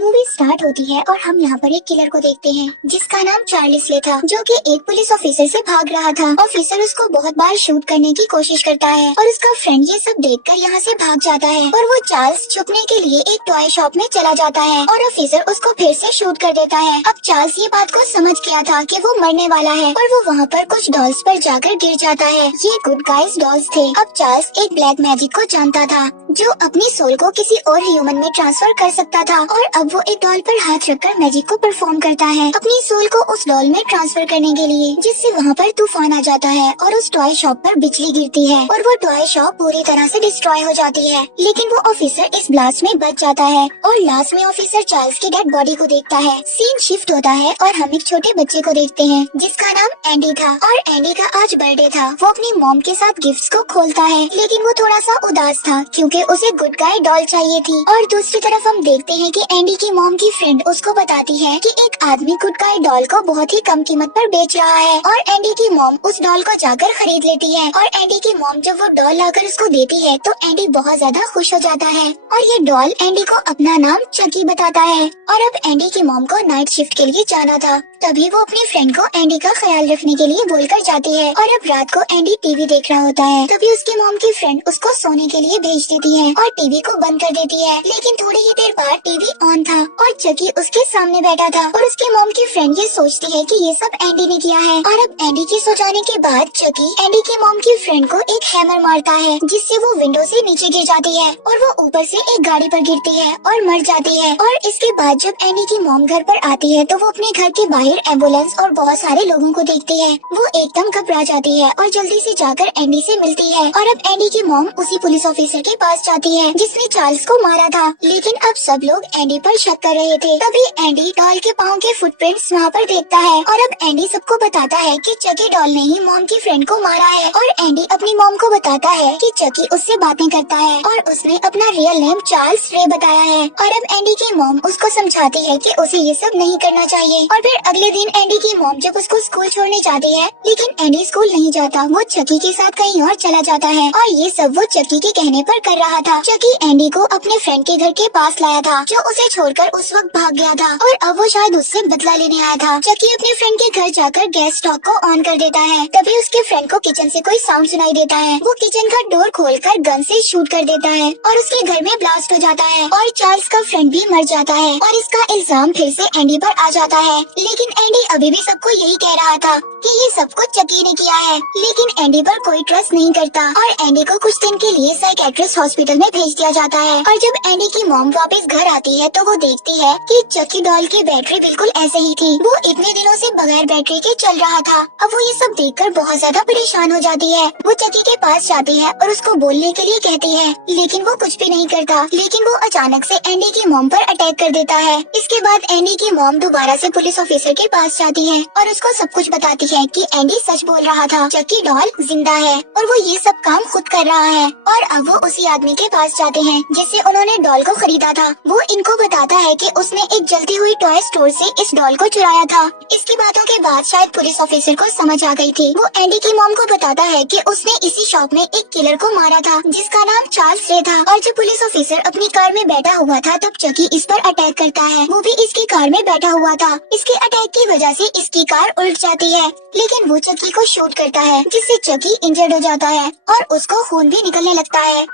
Movie start होती है और हम यहाँ पर एक किलर को देखते हैं जिसका नाम चार्ली स्ले था, जो कि एक पुलिस ऑफिसर से भाग रहा था। ऑफिसर उसको बहुत बार शूट करने की कोशिश करता है और उसका फ्रेंड ये सब देखकर यहाँ से भाग जाता है और वो चार्ल्स छुपने के लिए एक टॉय शॉप में चला जाता है और ऑफिसर उसको फिर से शूट कर देता है। अब चार्ल्स ये बात को समझ गया था कि वो मरने वाला है और वो वहाँ पर कुछ डॉल्स पर जाकर गिर जाता है। ये गुड गाइज डॉल्स थे। अब चार्ल्स एक ब्लैक मैजिक को जानता था जो अपनी सोल को किसी और ह्यूमन में ट्रांसफर कर सकता था और अब वो एक डॉल पर हाथ रखकर मैजिक को परफॉर्म करता है अपनी सोल को उस डॉल में ट्रांसफर करने के लिए, जिससे वहाँ पर तूफान आ जाता है और उस टॉय शॉप पर बिजली गिरती है और वो टॉय शॉप पूरी तरह से डिस्ट्रॉय हो जाती है। लेकिन वो ऑफिसर इस ब्लास्ट में बच जाता है और लास्ट में ऑफिसर चार्ल्स की डेड बॉडी को देखता है। सीन शिफ्ट होता है और हम एक छोटे बच्चे को देखते हैं जिसका नाम एंडी था और एंडी का आज बर्थडे था। वो अपनी मॉम के साथ गिफ्ट्स को खोलता है लेकिन वो थोड़ा सा उदास था क्योंकि उसे गुड गाय डॉल चाहिए थी। और दूसरी तरफ हम देखते हैं कि एंडी की मॉम की फ्रेंड उसको बताती है कि एक आदमी गुड गाय डॉल को बहुत ही कम कीमत पर बेच रहा है और एंडी की मॉम उस डॉल को जाकर खरीद लेती है और एंडी की मॉम जब वो डॉल लाकर उसको देती है तो एंडी बहुत ज्यादा खुश हो जाता है और ये डॉल एंडी को अपना नाम चकी बताता है। और अब एंडी की मॉम को नाइट शिफ्ट के लिए जाना था, तभी वो अपनी फ्रेंड को एंडी का ख्याल रखने के लिए बोलकर जाती है। और अब रात को एंडी टीवी देख रहा होता है, तभी उसकी मॉम की फ्रेंड उसको सोने के लिए भेज देती है और टीवी को बंद कर देती है। लेकिन थोड़ी ही देर बाद टीवी ऑन था और चकी उसके सामने बैठा था और उसकी मॉम की फ्रेंड ये सोचती है कि ये सब एंडी ने किया है। और अब एंडी के सो जाने के बाद चकी एंडी की मॉम की फ्रेंड को एक हैमर मारता है जिससे वो विंडो से नीचे गिर जाती है और वो ऊपर से एक गाड़ी पर गिरती है और मर जाती है। और इसके बाद जब एंडी की मॉम घर पर आती है तो वो अपने घर के बाहर एम्बुलेंस और बहुत सारे लोगों को देखती है। वो एकदम घबरा जाती है और जल्दी से जाकर एंडी से मिलती है। और अब एंडी की मॉम उसी पुलिस ऑफिसर के पास जाती है जिसने चार्ल्स को मारा था। लेकिन अब सब लोग एंडी पर शक कर रहे थे। तभी एंडी डॉल के पाँव के फुटप्रिंट्स वहाँ पर देखता है और अब एंडी सबको बताता है कि चकी डॉल ने ही मॉम की फ्रेंड को मारा है। और एंडी अपनी मॉम को बताता है कि चकी उससे बातें करता है और उसने अपना रियल नेम चार्ल्स रे बताया है। और अब एंडी की मॉम उसको समझाती है कि उसे ये सब नहीं करना चाहिए। और फिर अगले दिन एंडी की मॉम जब उसको स्कूल छोड़ने जाती है, लेकिन एंडी स्कूल नहीं जाता, वो चकी के साथ कहीं और चला जाता है और ये सब वो चकी के कहने पर कर रहा था। चकी एंडी को अपने फ्रेंड के घर के पास लाया था जो उसे छोड़कर उस वक्त भाग गया था और अब वो शायद उससे बदला लेने आया था। चकी अपने फ्रेंड के घर जाकर गैस स्टोव को ऑन कर देता है, तभी उसके फ्रेंड को किचन से कोई साउंड सुनाई देता है। वो किचन का डोर खोलकर गन से शूट कर देता है और उसके घर में ब्लास्ट हो जाता है और चार्ल्स का फ्रेंड भी मर जाता है और इसका इल्जाम फिर से एंडी पर आ जाता है। लेकिन एंडी अभी भी सबको यही कह रहा था कि ये सब कुछ चकी ने किया है। लेकिन एंडी पर कोई ट्रस्ट नहीं करता और एंडी को कुछ दिन के लिए साइकेट्रिस्ट हॉस्पिटल में भेज दिया जाता है। और जब एंडी की मॉम वापस घर आती है तो वो देखती है कि चकी डॉल की बैटरी बिल्कुल ऐसे ही थी। वो इतने दिनों से बगैर बैटरी के चल रहा था। अब वो ये सब देखकर बहुत ज्यादा परेशान हो जाती है। वो चकी के पास जाती है और उसको बोलने के लिए कहती है, लेकिन वो कुछ भी नहीं करता। लेकिन वो अचानक से एंडी की मॉम पर अटैक कर देता है। इसके बाद एंडी की मॉम दोबारा से पुलिस ऑफिसर के पास जाती है और उसको सब कुछ बताती है कि एंडी सच बोल रहा था, चकी डॉल जिंदा है और वो ये सब काम खुद कर रहा है। और अब वो उसी आदमी के पास जाते हैं जिससे उन्होंने डॉल को खरीदा था। वो इनको बताता है कि उसने एक जलती हुई टॉय स्टोर से इस डॉल को चुराया था। इसकी बातों के बाद शायद पुलिस ऑफिसर को समझ आ गई थी। वो एंडी की मॉम को बताता है कि उसने इसी शॉप में एक किलर को मारा था जिसका नाम चार्ल्स रे था। और जब पुलिस ऑफिसर अपनी कार में बैठा हुआ था तब चकी इस पर अटैक करता है। वो भी इसकी कार में बैठा हुआ था। इसके अटैक की वजह से इसकी कार उल्ट जाती है, लेकिन वो चकी को शूट करता है जिससे चकी इंजर्ड हो जाता है और उसको खून भी निकलने लगता है।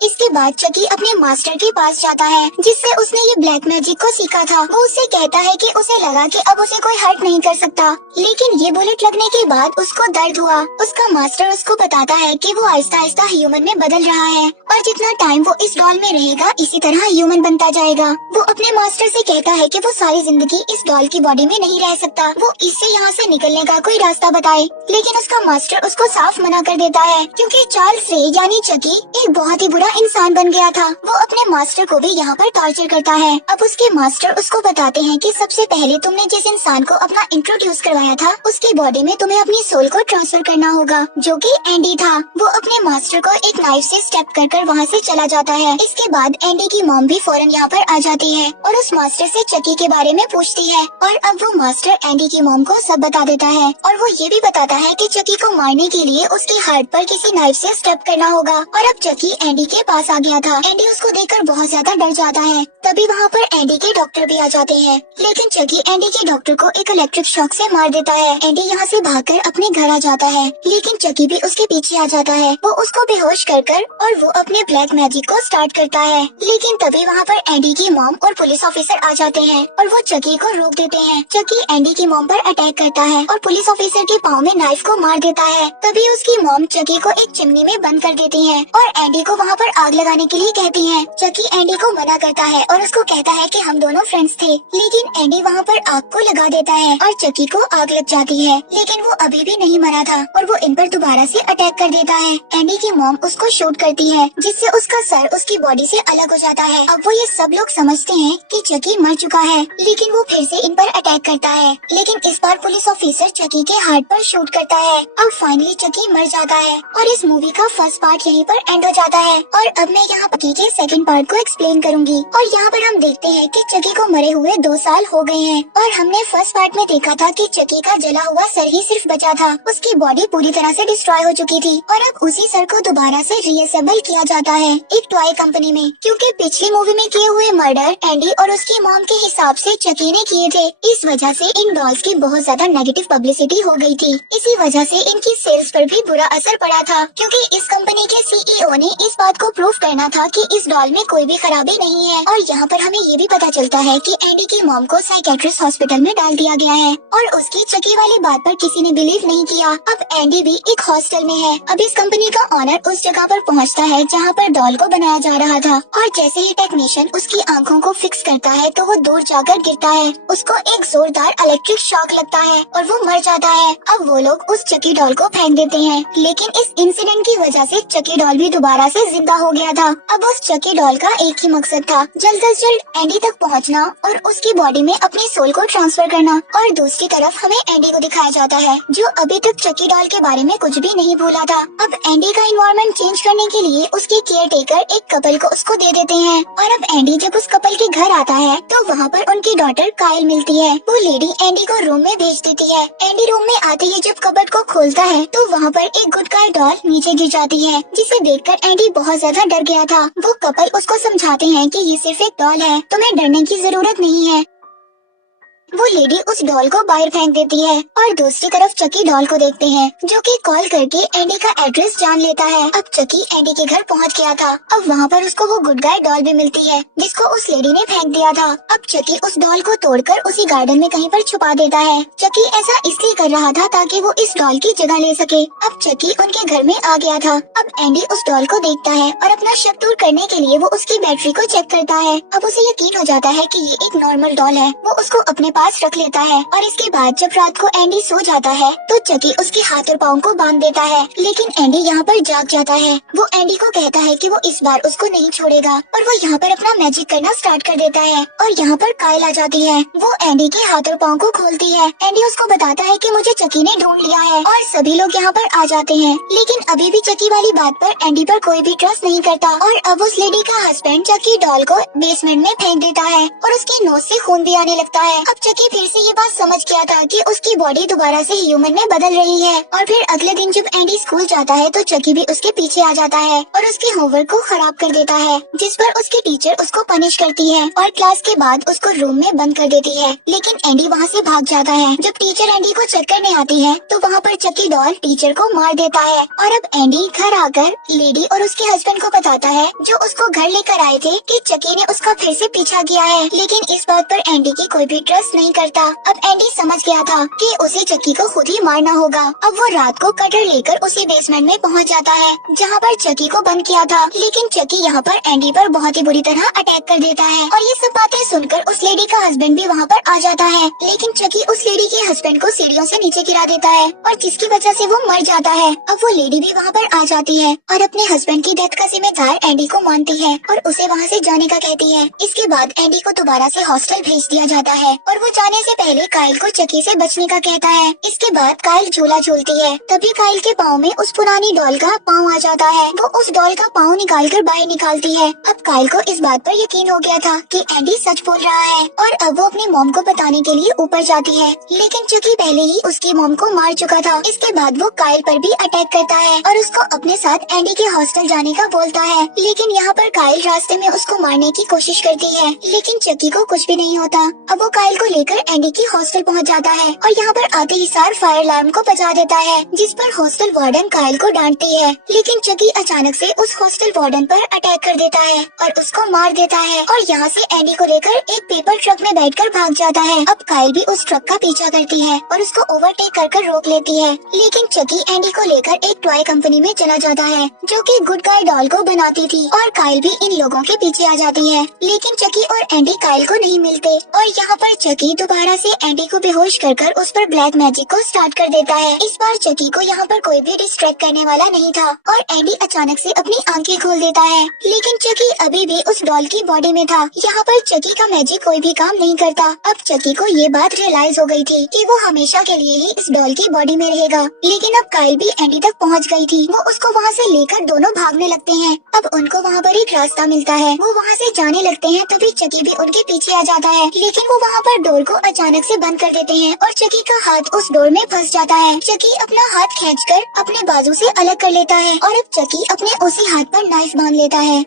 इसके बाद चकी अपने मास्टर के पास जाता है जिससे उसने ये ब्लैक मैजिक को सीखा था। वो उससे कहता है कि उसे लगा कि अब उसे कोई हर्ट नहीं कर सकता, लेकिन ये बुलेट लगने के बाद उसको दर्द हुआ। उसका मास्टर उसको बताता है कि वो आहिस्ता आहिस्ता ह्यूमन में बदल रहा है और जितना टाइम वो इस डॉल में रहेगा इसी तरह ह्यूमन बनता जाएगा। वो अपने मास्टर से कहता है कि वो सारी जिंदगी इस डॉल की बॉडी में नहीं रह सकता, वो इससे यहाँ से निकलने का कोई रास्ता बताए। लेकिन उसका मास्टर उसको साफ मना कर देता है क्योंकि चार्ल्स रे यानी चकी एक बहुत ही बुरा इंसान बन गया था। वो अपने मास्टर को भी यहाँ पर टॉर्चर करता है। अब उसके मास्टर उसको बताते हैं कि सबसे पहले तुमने जिस इंसान को अपना इंट्रोड्यूस करवाया था उसकी बॉडी में तुम्हें अपनी सोल को ट्रांसफर करना होगा, जो कि एंडी था। वो अपने मास्टर को एक नाइफ से स्टेप कर वहाँ से चला जाता है। इसके बाद एंडी की मॉम भी फौरन यहाँ पर आ जाती है और उस मास्टर से चकी के बारे में पूछती है और अब वो मास्टर एंडी की मॉम को सब बता देता है और वो ये भी बताता है कि चकी को मारने के लिए उसके हार्ट पर किसी नाइफ से स्टेप करना होगा। और अब चकी एंडी के के पास आ गया था। एंडी उसको देखकर बहुत ज्यादा डर जाता है। तभी वहाँ पर एंडी के डॉक्टर भी आ जाते हैं, लेकिन चकी एंडी के डॉक्टर को एक इलेक्ट्रिक शॉक से मार देता है। एंडी यहाँ से भागकर अपने घर आ जाता है, लेकिन चकी भी उसके पीछे आ जाता है। वो उसको बेहोश कर और वो अपने ब्लैक मैजिक को स्टार्ट करता है, लेकिन तभी वहाँ पर एंडी की मॉम और पुलिस ऑफिसर आ जाते हैं और वो चकी को रोक देते हैं। चकी एंडी की मॉम पर अटैक करता है और पुलिस ऑफिसर के पाँव में नाइफ को मार देता है। तभी उसकी मॉम चकी को एक चिमनी में बंद कर देती है और एंडी को वहाँ पर आग लगाने के लिए कहती है। चकी एंडी को मना करता है और उसको कहता है कि हम दोनों फ्रेंड्स थे, लेकिन एंडी वहाँ पर आग को लगा देता है और चकी को आग लग जाती है, लेकिन वो अभी भी नहीं मरा था और वो इन पर दोबारा से अटैक कर देता है। एंडी की मॉम उसको शूट करती है, जिससे उसका सर उसकी बॉडी से अलग हो जाता है। अब वो ये सब लोग समझते हैं कि चकी मर चुका है, लेकिन वो फिर से इन पर अटैक करता है, लेकिन इस बार पुलिस ऑफिसर चकी के हार्ट पर शूट करता है। अब फाइनली चकी मर जाता है और इस मूवी का फर्स्ट पार्ट यहीं पर एंड हो जाता है। और अब मैं यहाँ चकी के सेकंड पार्ट को एक्सप्लेन करूंगी। और यहाँ पर हम देखते हैं कि चकी को मरे हुए 2 साल हो गए हैं और हमने फर्स्ट पार्ट में देखा था कि चकी का जला हुआ सर ही सिर्फ बचा था, उसकी बॉडी पूरी तरह से डिस्ट्रॉय हो चुकी थी और अब उसी सर को दोबारा से रीअसेंबल किया जाता है एक टॉय कंपनी में, क्योंकि पिछली मूवी में किए हुए मर्डर एंडी और उसकी मॉम के हिसाब से चकी ने किए थे। इस वजह से इन डॉल्स की बहुत ज्यादा नेगेटिव पब्लिसिटी हो गई थी। इसी वजह से इनकी सेल्स पर भी बुरा असर पड़ा था, क्योंकि इस कंपनी के सीईओ ने इस बात को प्रूव करना था कि इस डॉल में कोई भी खराबी नहीं है। और यहाँ पर हमें ये भी पता चलता है कि एंडी की मॉम को साइकेट्रिस्ट हॉस्पिटल में डाल दिया गया है और उसकी चकी वाली बात पर किसी ने बिलीव नहीं किया। अब एंडी भी एक हॉस्टल में है। अब इस कंपनी का ऑनर उस जगह पर पहुँचता है जहाँ पर डॉल को बनाया जा रहा था और जैसे ही टेक्नीशियन उसकी आंखों को फिक्स करता है तो वो दूर जाकर गिरता है, उसको एक जोरदार इलेक्ट्रिक शॉक लगता है और वो मर जाता है। अब वो लोग उस चकी डॉल को फेंक देते हैं, लेकिन इस इंसिडेंट की वजह से चकी डॉल भी दोबारा से जिंदा हो गया था। अब उस चकी डॉल का एक ही मकसद था, जल्द से जल्द एंडी तक पहुंचना और उसकी बॉडी में अपनी सोल को ट्रांसफर करना। और दूसरी तरफ हमें एंडी को दिखाया जाता है जो अभी तक चकी डॉल के बारे में कुछ भी नहीं भूला था। अब एंडी का एनवायरनमेंट चेंज करने के लिए उसके केयर टेकर एक कपल को उसको दे देते हैं और अब एंडी जब उस कपल के घर आता है तो वहाँ पर उनकी डॉटर कायल मिलती है। वो लेडी एंडी को रूम में भेज देती है। एंडी रूम में आते ही जब कबर्ड को खोलता है तो वहाँ पर एक गुड गाय डॉल नीचे गिर जाती है, जिसे देखकर एंडी बहुत ज्यादा डर गया था। वो कपल उसको समझाते हैं कि ये सिर्फ एक डॉल है, तुम्हें डरने की जरूरत नहीं है। वो लेडी उस डॉल को बाहर फेंक देती है और दूसरी तरफ चकी डॉल को देखते हैं, जो कि कॉल करके एंडी का एड्रेस जान लेता है। अब चकी एंडी के घर पहुंच गया था। अब वहाँ पर उसको वो गुड गाय डॉल भी मिलती है, जिसको उस लेडी ने फेंक दिया था। अब चकी उस डॉल को तोड़कर उसी गार्डन में कहीं पर छुपा देता है। चकी ऐसा इसलिए कर रहा था ताकि वो इस डॉल की जगह ले सके। अब चकी उनके घर में आ गया था। अब एंडी उस डॉल को देखता है और अपना शक दूर करने के लिए वो उसकी बैटरी को चेक करता है। अब उसे यकीन हो जाता है कि ये एक नॉर्मल डॉल है। वो उसको अपने पास रख लेता है और इसके बाद जब रात को एंडी सो जाता है तो चकी उसके हाथ और पाँव को बांध देता है, लेकिन एंडी यहाँ पर जाग जाता है। वो एंडी को कहता है कि वो इस बार उसको नहीं छोड़ेगा और वो यहाँ पर अपना मैजिक करना स्टार्ट कर देता है और यहाँ पर कायल आ जाती है। वो एंडी के हाथ और पाँव को खोलती है। एंडी उसको बताता है कि मुझे चकी ने ढूंढ लिया है और सभी लोग यहाँ पर आ जाते हैं, लेकिन अभी भी चकी वाली बात पर एंडी पर कोई भी ट्रस्ट नहीं करता। और अब उस लेडी का हस्बैंड चकी डॉल को बेसमेंट में फेंक देता है और उसकी नोज से खून भी आने लगता है। अब चकी फिर से ये बात समझ गया था कि उसकी बॉडी दोबारा से ह्यूमन में बदल रही है। और फिर अगले दिन जब एंडी स्कूल जाता है तो चकी भी उसके पीछे आ जाता है और उसके होमवर्क को खराब कर देता है, जिस पर उसकी टीचर उसको पनिश करती है और क्लास के बाद उसको रूम में बंद कर देती है। लेकिन एंडी वहाँ से भाग जाता है। जब टीचर एंडी को चेक करने आती है तो वहाँ पर चकी डॉल टीचर को मार देता है। और अब एंडी घर आकर लेडी और उसके हस्बैंड को बताता है, जो उसको घर लेकर आए थे, कि चकी ने उसका फिर से पीछा किया है। लेकिन इस बात पर एंडी की कोई भी ट्रस्ट नहीं करता। अब एंडी समझ गया था कि उसे चकी को खुद ही मारना होगा। अब वो रात को कटर लेकर उसी बेसमेंट में पहुंच जाता है जहां पर चकी को बंद किया था, लेकिन चकी यहाँ पर एंडी पर बहुत ही बुरी तरह अटैक कर देता है। और ये सब बातें सुनकर उस लेडी का हस्बैंड भी वहाँ पर आ जाता है, लेकिन चकी उस लेडी के हस्बैंड को सीढ़ियों से नीचे गिरा देता है और जिसकी वजह से वो मर जाता है। अब वो लेडी भी वहाँ पर आ जाती है और अपने हस्बैंड की डेथ का जिम्मेदार एंडी को मानती है और उसे वहाँ से जाने का कहती है। इसके बाद एंडी को दोबारा से हॉस्टल भेज दिया जाता है और वो जाने से पहले काइल को चकी से बचने का कहता है। इसके बाद काइल झूला झूलती है। तभी काइल के पाँव में उस पुरानी डॉल का पाँव आ जाता है। वो उस डॉल का पाँव निकालकर बाहर निकालती है। अब काइल को इस बात पर यकीन हो गया था कि एंडी सच बोल रहा है और अब वो अपनी मॉम को बताने के लिए ऊपर जाती है। लेकिन चकी पहले ही उसकी मॉम को मार चुका था। इसके बाद वो काइल पर भी अटैक करता है और उसको अपने साथ एंडी के हॉस्टल जाने का बोलता है। लेकिन यहाँ पर काइल रास्ते में उसको मारने की कोशिश करती है, लेकिन चकी को कुछ भी नहीं होता। अब वो काइल को लेकर एंडी की हॉस्टल पहुँच जाता है और यहाँ पर आते ही सार फायर अलार्म को बजा देता है, जिस पर हॉस्टल वार्डन काइल को डांटती है। लेकिन चकी अचानक से उस हॉस्टल वार्डन पर अटैक कर देता है और उसको मार देता है और यहाँ से एंडी को लेकर एक पेपर ट्रक में बैठकर भाग जाता है। अब काइल भी उस ट्रक का पीछा करती है और उसको ओवरटेक कर रोक लेती है। लेकिन चकी एंडी को लेकर एक टॉय कंपनी में चला जाता है जो कि गुड गाय डॉल को बनाती थी और काइल भी इन लोगों के पीछे आ जाती है। लेकिन चकी और एंडी काइल को नहीं मिलते और यहाँ पर चकी दोबारा से एंडी को बेहोश कर उस पर ब्लैक मैजिक को स्टार्ट कर देता है। इस बार चकी को यहाँ पर कोई भी डिस्ट्रैक्ट करने वाला नहीं था और एंडी अचानक से अपनी आंखें खोल देता है। लेकिन चकी अभी भी उस डॉल की बॉडी में था। यहाँ पर चकी का मैजिक कोई भी काम नहीं करता। अब चकी को ये बात रियलाइज हो गई थी कि वो हमेशा के लिए ही इस डॉल की बॉडी में रहेगा। लेकिन अब काइल भी एंडी तक पहुँच गई थी। वो उसको वहाँ से लेकर दोनों भागने लगते हैं। अब उनको वहाँ पर एक रास्ता मिलता है। वो वहाँ से जाने लगते हैं, तभी चकी भी उनके पीछे आ जाता है। लेकिन वो वहाँ पर डोर को अचानक से बंद कर देते हैं और चकी का हाथ उस डोर में फंस जाता है। चकी अपना हाथ खींचकर अपने बाजू से अलग कर लेता है और अब चकी अपने उसी हाथ पर नाइफ बांध लेता है।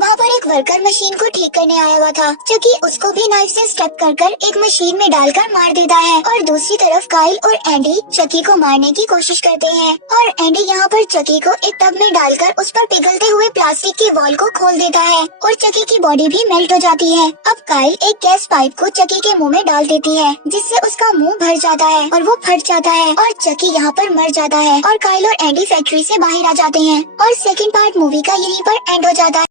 वहाँ पर एक वर्कर मशीन को ठीक करने आया हुआ था। चकी उसको भी नाइफ से स्टेप कर एक मशीन में डालकर मार देता है और दूसरी तरफ काइल और एंडी चकी को मारने की कोशिश करते हैं और एंडी यहाँ पर चकी को एक टब में डालकर उस पर पिघलते हुए प्लास्टिक की वॉल को खोल देता है और चकी की बॉडी भी मेल्ट हो जाती है। अब काइल एक गैस पाइप को चकी के मुँह में डाल देती है, जिससे उसका मुँह भर जाता है और वो फट जाता है और चकी यहाँ पर मर जाता है और काइल और एंडी फैक्ट्री से बाहर आ जाते हैं और सेकंड पार्ट मूवी का यहीं पर एंड हो जाता है।